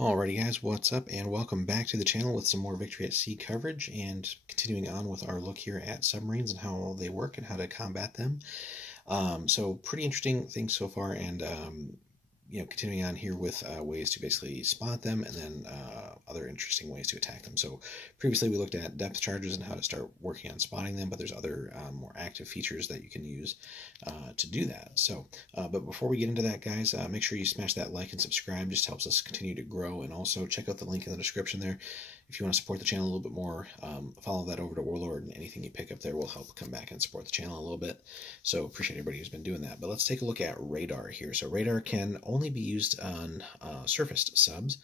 Alrighty guys, what's up and welcome back to the channel with some more Victory at Sea coverage and continuing on with our look here at submarines and how they work and how to combat them. So pretty interesting things so far, and continuing on here with ways to basically spot them, and then other interesting ways to attack them. So previously we looked at depth charges and how to start working on spotting them, but there's other more active features that you can use to do that. So, but before we get into that, guys, make sure you smash that like and subscribe. Just helps us continue to grow, and also check out the link in the description there. If you want to support the channel a little bit more, follow that over to Warlord, and anything you pick up there will help come back and support the channel a little bit. So appreciate everybody who's been doing that. But let's take a look at radar here. So radar can only be used on surfaced subs,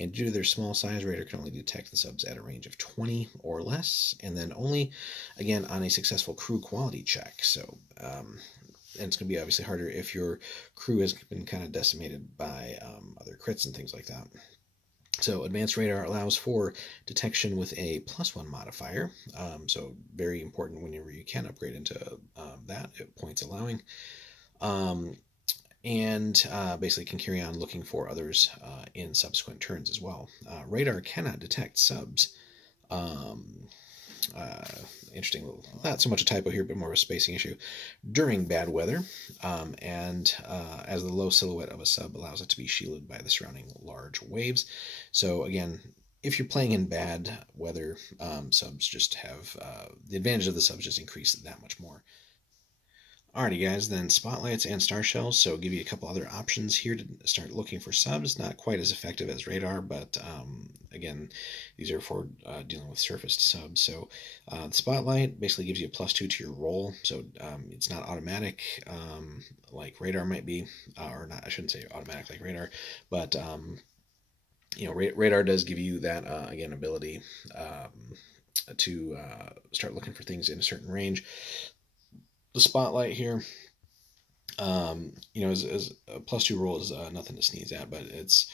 and due to their small size, radar can only detect the subs at a range of 20 or less, and then only, again, on a successful crew quality check. So, and it's going to be obviously harder if your crew has been kind of decimated by other crits and things like that. So advanced radar allows for detection with a +1 modifier. So very important whenever you can upgrade into that at points allowing. And basically can carry on looking for others in subsequent turns as well. Radar cannot detect subs. Interesting little, not so much a typo here, but more of a spacing issue, during bad weather, and as the low silhouette of a sub allows it to be shielded by the surrounding large waves. So again, if you're playing in bad weather, subs just have the advantage of the subs just increase that much more. Alrighty guys, then spotlights and star shells, so give you a couple other options here to start looking for subs. Not quite as effective as radar, but again, these are for dealing with surfaced subs. So the spotlight basically gives you a +2 to your roll, so it's not automatic like radar might be, or not, I shouldn't say automatic like radar, but radar does give you that again ability to start looking for things in a certain range. The spotlight here, as a +2 roll is nothing to sneeze at, but it's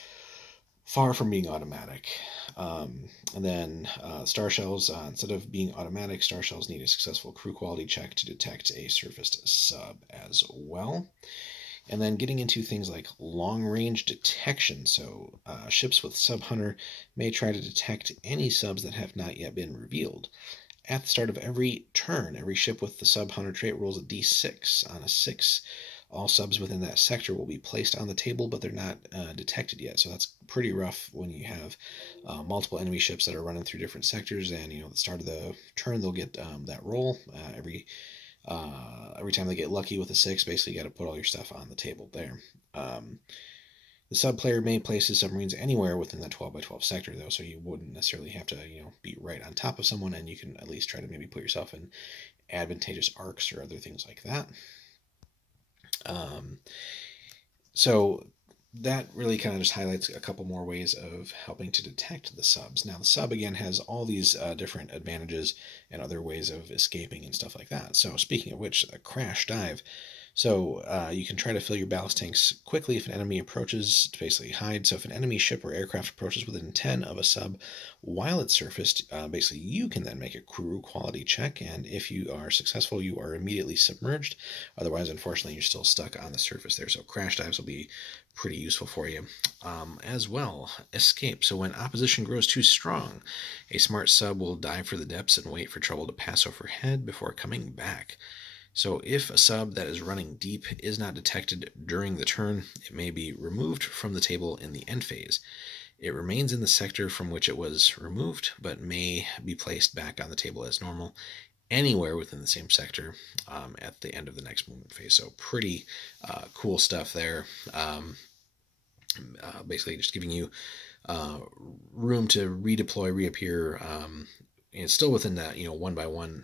far from being automatic. And then star shells, instead of being automatic, star shells need a successful crew quality check to detect a surfaced sub as well. And then getting into things like long-range detection. So ships with Sub Hunter may try to detect any subs that have not yet been revealed. At the start of every turn, every ship with the Sub Hunter trait rolls a d6. On a 6, all subs within that sector will be placed on the table, but they're not detected yet. So that's pretty rough when you have multiple enemy ships that are running through different sectors, and at the start of the turn they'll get that roll. Every time they get lucky with a 6, basically you got to put all your stuff on the table there. The sub player may place his submarines anywhere within that 12 by 12 sector, though, so you wouldn't necessarily have to, be right on top of someone, and you can at least try to maybe put yourself in advantageous arcs or other things like that. So that really kind of just highlights a couple more ways of helping to detect the subs. Now, the sub, again, has all these different advantages and other ways of escaping and stuff like that. So speaking of which, a crash dive. So you can try to fill your ballast tanks quickly if an enemy approaches to basically hide. So if an enemy ship or aircraft approaches within 10 of a sub while it's surfaced, basically you can then make a crew quality check, and if you are successful, you are immediately submerged. Otherwise, unfortunately, you're still stuck on the surface there. So crash dives will be pretty useful for you. As well, escape. So when opposition grows too strong, a smart sub will dive for the depths and wait for trouble to pass overhead before coming back. So if a sub that is running deep is not detected during the turn, it may be removed from the table in the end phase. It remains in the sector from which it was removed, but may be placed back on the table as normal anywhere within the same sector at the end of the next movement phase. So pretty cool stuff there. Basically just giving you room to redeploy, reappear, and it's still within that 1-by-1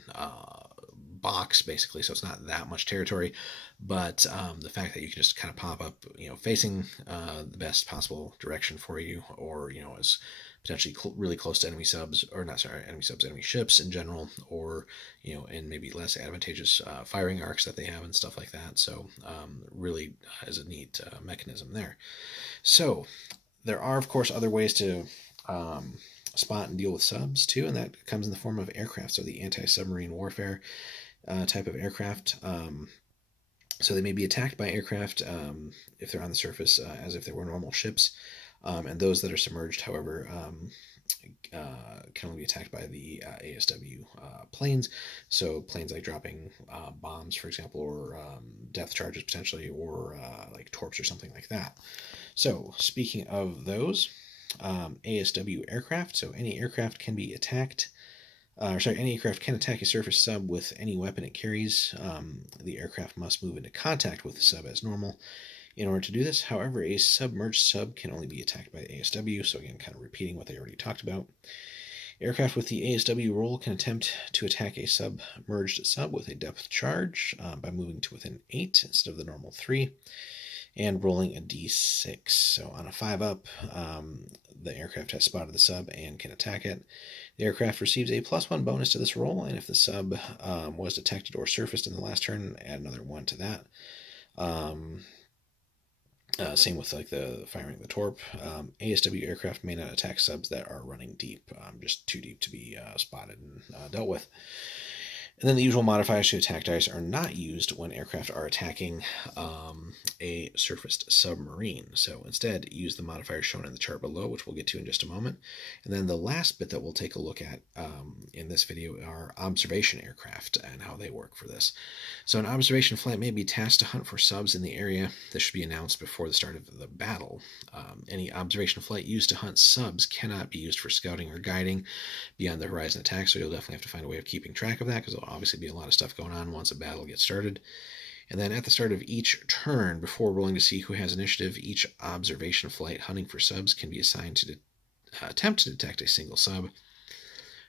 box, basically, so it's not that much territory, but the fact that you can just kind of pop up facing the best possible direction for you, or is potentially really close to enemy subs, or not, sorry, enemy subs, enemy ships in general, or in maybe less advantageous firing arcs that they have and stuff like that. So really is a neat mechanism there. So there are, of course, other ways to spot and deal with subs too, and that comes in the form of aircraft. So the anti-submarine warfare type of aircraft. So they may be attacked by aircraft if they're on the surface as if they were normal ships. And those that are submerged, however, can only be attacked by the ASW planes. So planes like dropping bombs, for example, or depth charges potentially, or like torps or something like that. So speaking of those, ASW aircraft. So any aircraft can be attacked. Any aircraft can attack a surface sub with any weapon it carries. The aircraft must move into contact with the sub as normal in order to do this. However, a submerged sub can only be attacked by ASW, so again, kind of repeating what they already talked about. Aircraft with the ASW role can attempt to attack a submerged sub with a depth charge by moving to within 8 instead of the normal 3, and rolling a d6. So on a 5-up, the aircraft has spotted the sub and can attack it. The aircraft receives a +1 bonus to this roll, and if the sub was detected or surfaced in the last turn, add another 1 to that. Same with like the firing the torp. ASW aircraft may not attack subs that are running deep, just too deep to be spotted and dealt with. And then the usual modifiers to attack dice are not used when aircraft are attacking a surfaced submarine. So instead, use the modifiers shown in the chart below, which we'll get to in just a moment. And then the last bit that we'll take a look at in this video are observation aircraft and how they work for this. So an observation flight may be tasked to hunt for subs in the area. This should be announced before the start of the battle. Any observation flight used to hunt subs cannot be used for scouting or guiding beyond the horizon attack, so you'll definitely have to find a way of keeping track of that, because there'll obviously be a lot of stuff going on once a battle gets started. And then at the start of each turn, before rolling to see who has initiative, each observation flight hunting for subs can be assigned to attempt to detect a single sub.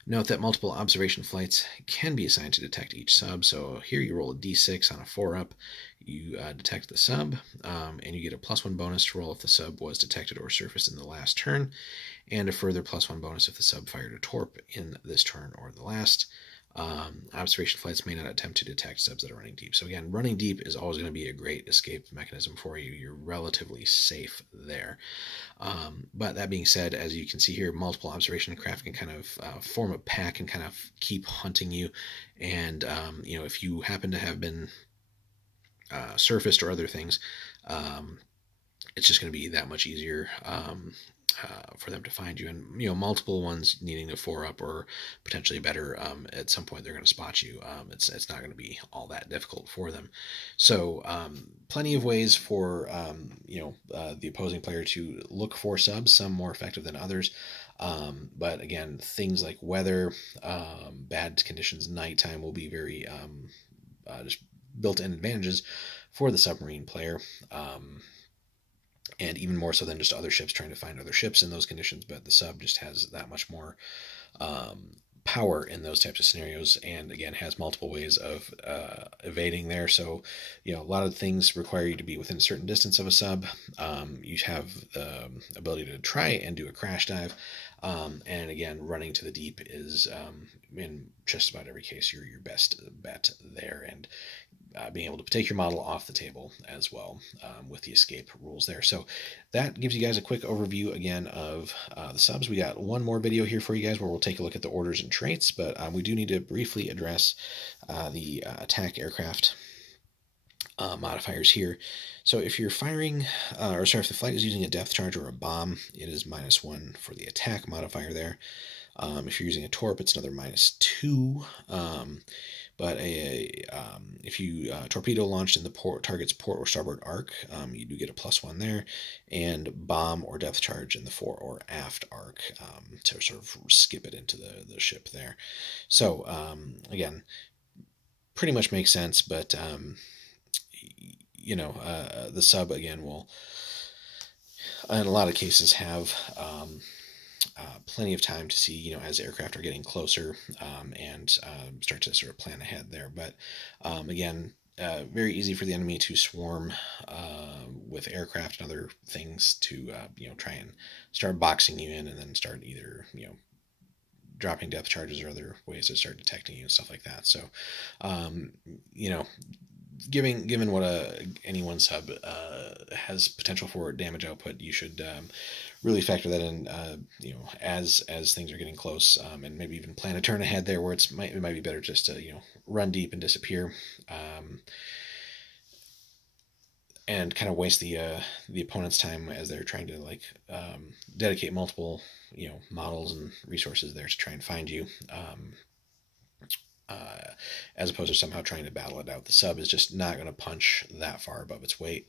Note that multiple observation flights can be assigned to detect each sub. So here you roll a d6 on a 4-up, you detect the sub, and you get a +1 bonus to roll if the sub was detected or surfaced in the last turn, and a further +1 bonus if the sub fired a torp in this turn or the last. Observation flights may not attempt to detect subs that are running deep. So again, running deep is always going to be a great escape mechanism for you. You're relatively safe there. But that being said, as you can see here, multiple observation craft can kind of form a pack and kind of keep hunting you. And if you happen to have been surfaced or other things, it's just going to be that much easier for them to find you. And multiple ones needing to 4-up or potentially better, at some point they're going to spot you. It's not going to be all that difficult for them. So plenty of ways for the opposing player to look for subs, some more effective than others. But again, things like weather, bad conditions, nighttime will be very just built-in advantages for the submarine player. And even more so than just other ships trying to find other ships in those conditions, but the sub just has that much more power in those types of scenarios, and again has multiple ways of evading there. So a lot of things require you to be within a certain distance of a sub. You have the ability to try and do a crash dive, and again, running to the deep is in just about every case your best bet there, and being able to take your model off the table as well, with the escape rules there. So that gives you guys a quick overview again of the subs. We got one more video here for you guys where we'll take a look at the orders and traits, but we do need to briefly address the attack aircraft modifiers here. So if you're firing, if the flight is using a depth charge or a bomb, it is -1 for the attack modifier there. If you're using a torp, it's another -2. But if you torpedo launched in the target's port or starboard arc, you do get a +1 there, and bomb or depth charge in the fore or aft arc to sort of skip it into the ship there. So again, pretty much makes sense, but the sub again will, in a lot of cases, have plenty of time to see, as aircraft are getting closer, and start to sort of plan ahead there. But again, very easy for the enemy to swarm with aircraft and other things to try and start boxing you in, and then start either dropping depth charges or other ways to start detecting you and stuff like that. So given what any one sub has potential for damage output, you should really factor that in, as things are getting close, and maybe even plan a turn ahead there where it might be better just to run deep and disappear. and kind of waste the opponent's time as they're trying to like dedicate multiple models and resources there to try and find you. As opposed to somehow trying to battle it out. The sub is just not going to punch that far above its weight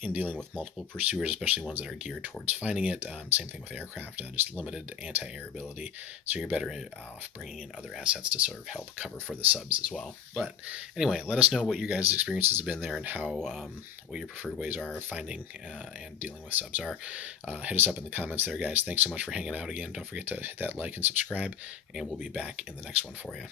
in dealing with multiple pursuers, especially ones that are geared towards finding it. Same thing with aircraft, just limited anti-air ability. So you're better off bringing in other assets to sort of help cover for the subs as well. But anyway, let us know what your guys' experiences have been there and how what your preferred ways are of finding and dealing with subs are. Hit us up in the comments there, guys. Thanks so much for hanging out again. Don't forget to hit that like and subscribe, and we'll be back in the next one for you.